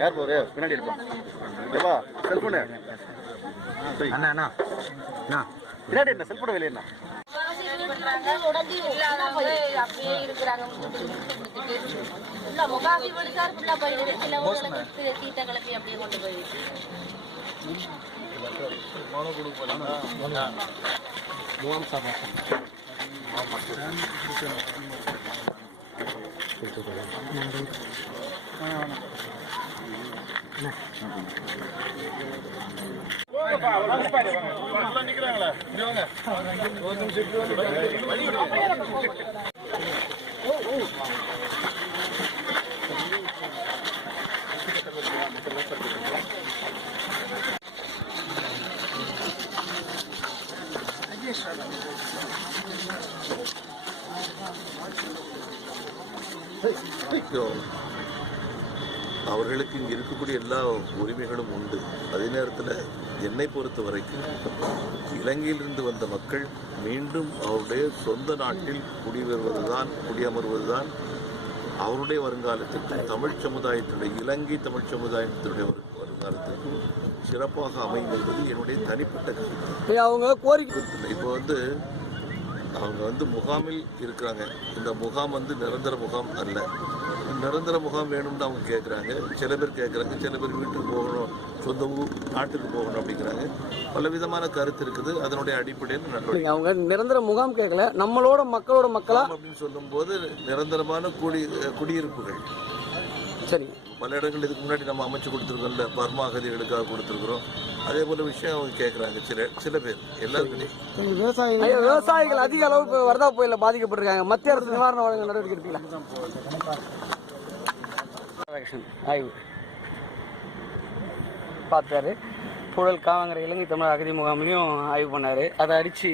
யார் போரு பின்னாடி இருப்போம் ஏவா செல்போனு அண்ணா அண்ணா அண்ணா பின்னாடி என்ன செல்போன் வெளியே என்ன அவர்களுக்கு இங்கே இருக்கக்கூடிய எல்லா உரிமைகளும் உண்டு. அதே நேரத்தில் என்னை பொறுத்த வரைக்கும் இலங்கையிலிருந்து வந்த மக்கள் மீண்டும் அவருடைய சொந்த நாட்டில் குடியமர்வதுதான் அவருடைய வருங்காலத்திற்கும் தமிழ் சமுதாயத்தினுடைய இலங்கை தமிழ் சமுதாயத்தினுடைய வருங்காலத்திற்கும் சிறப்பாக அமையும் என்பது என்னுடைய தனிப்பட்ட கருத்து. அவங்க கோரிக்கை இப்போ அவங்க முகாமில் இருக்கிறாங்க. இந்த முகாம் நிரந்தர முகாம் அல்ல. நிரந்தர முகாம் வேணும்னு அவங்க கேட்குறாங்க. சில பேர் கேட்குறாங்க, சில பேர் வீட்டுக்கு போகணும், சொந்த ஊர் நாட்டுக்கு போகணும் அப்படிங்கிறாங்க. பலவிதமான கருத்து இருக்குது. அதனுடைய அடிப்படையில் நடவடிக்கை. அவங்க நிரந்தர முகாம் கேட்கல, நம்மளோட மக்களா அப்படின்னு சொல்லும்போது நிரந்தரமான குடியிருப்புகள் சரி பல இடங்கள் இதுக்கு முன்னாடி நம்ம அமைச்சு கொடுத்துருக்கோம்ல, பர்மா அகதிகளுக்காக கொடுத்துருக்குறோம். அதே போல விஷயம் அவங்க கேட்குறாங்க. சில பேர் எல்லாருமே விவசாயிகள் அதிக அளவு வரதா புயலில் பாதிக்கப்பட்டிருக்காங்க. மத்திய அரசு நிவாரண வழங்க நடவடிக்கை இருக்குல்ல. ஆய்வு பார்த்தாரு. புழல் காவங்கரை இலங்கை தமிழ் அகதி முகாமையும் ஆய்வு பண்ணாரு. அதை அடிச்சு